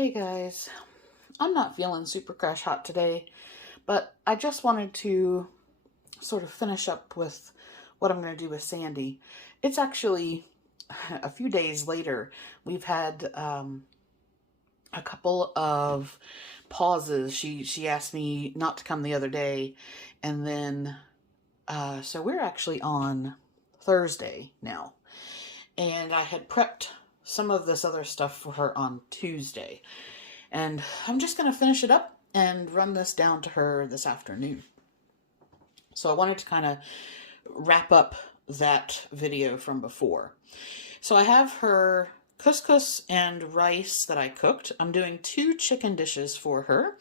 Hey guys, I'm not feeling super crash hot today, but I just wanted to sort of finish up with what I'm going to do with Sandy. It's actually a few days later. We've had a couple of pauses. She asked me not to come the other day, and then so we're actually on Thursday now, and I had prepped some of this other stuff for her on Tuesday. And I'm just going to finish it up and run this down to her this afternoon. So I wanted to kind of wrap up that video from before. So I have her couscous and rice that I cooked. I'm doing 2 chicken dishes for her.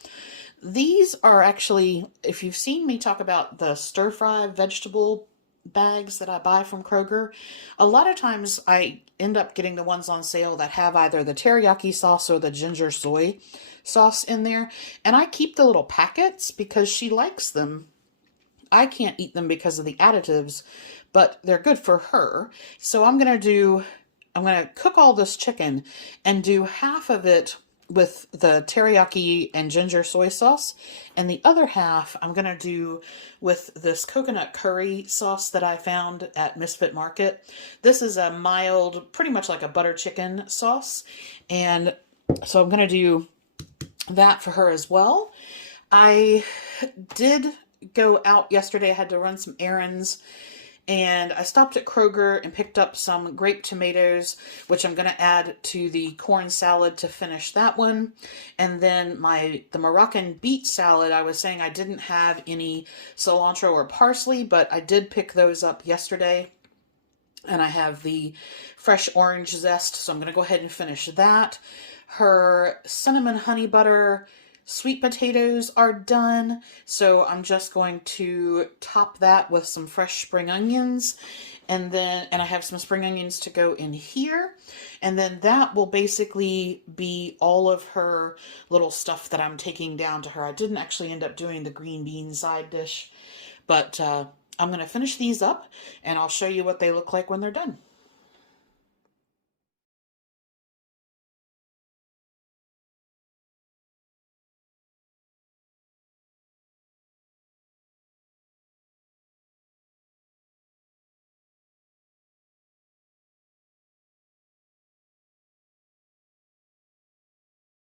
These are actually, if you've seen me talk about the stir-fry vegetable bags that I buy from Kroger, a lot of times I end up getting the ones on sale that have either the teriyaki sauce or the ginger soy sauce in there. And I keep the little packets because she likes them. I can't eat them because of the additives, but they're good for her. So I'm going to cook all this chicken and do half of it with the teriyaki and ginger soy sauce, and the other half I'm going to do with this coconut curry sauce that I found at Misfit Market. This is a mild, pretty much like a butter chicken sauce, and so I'm going to do that for her as well. I did go out yesterday. I had to run some errands, and I stopped at Kroger and picked up some grape tomatoes, which I'm going to add to the corn salad to finish that one. And then the Moroccan beet salad, I was saying I didn't have any cilantro or parsley, but I did pick those up yesterday. And I have the fresh orange zest, so I'm going to go ahead and finish that. Her cinnamon honey butter sweet potatoes are done, so I'm just going to top that with some fresh spring onions, and I have some spring onions to go in here, and then that will basically be all of her little stuff that I'm taking down to her. I didn't actually end up doing the green bean side dish, but I'm going to finish these up, and I'll show you what they look like when they're done.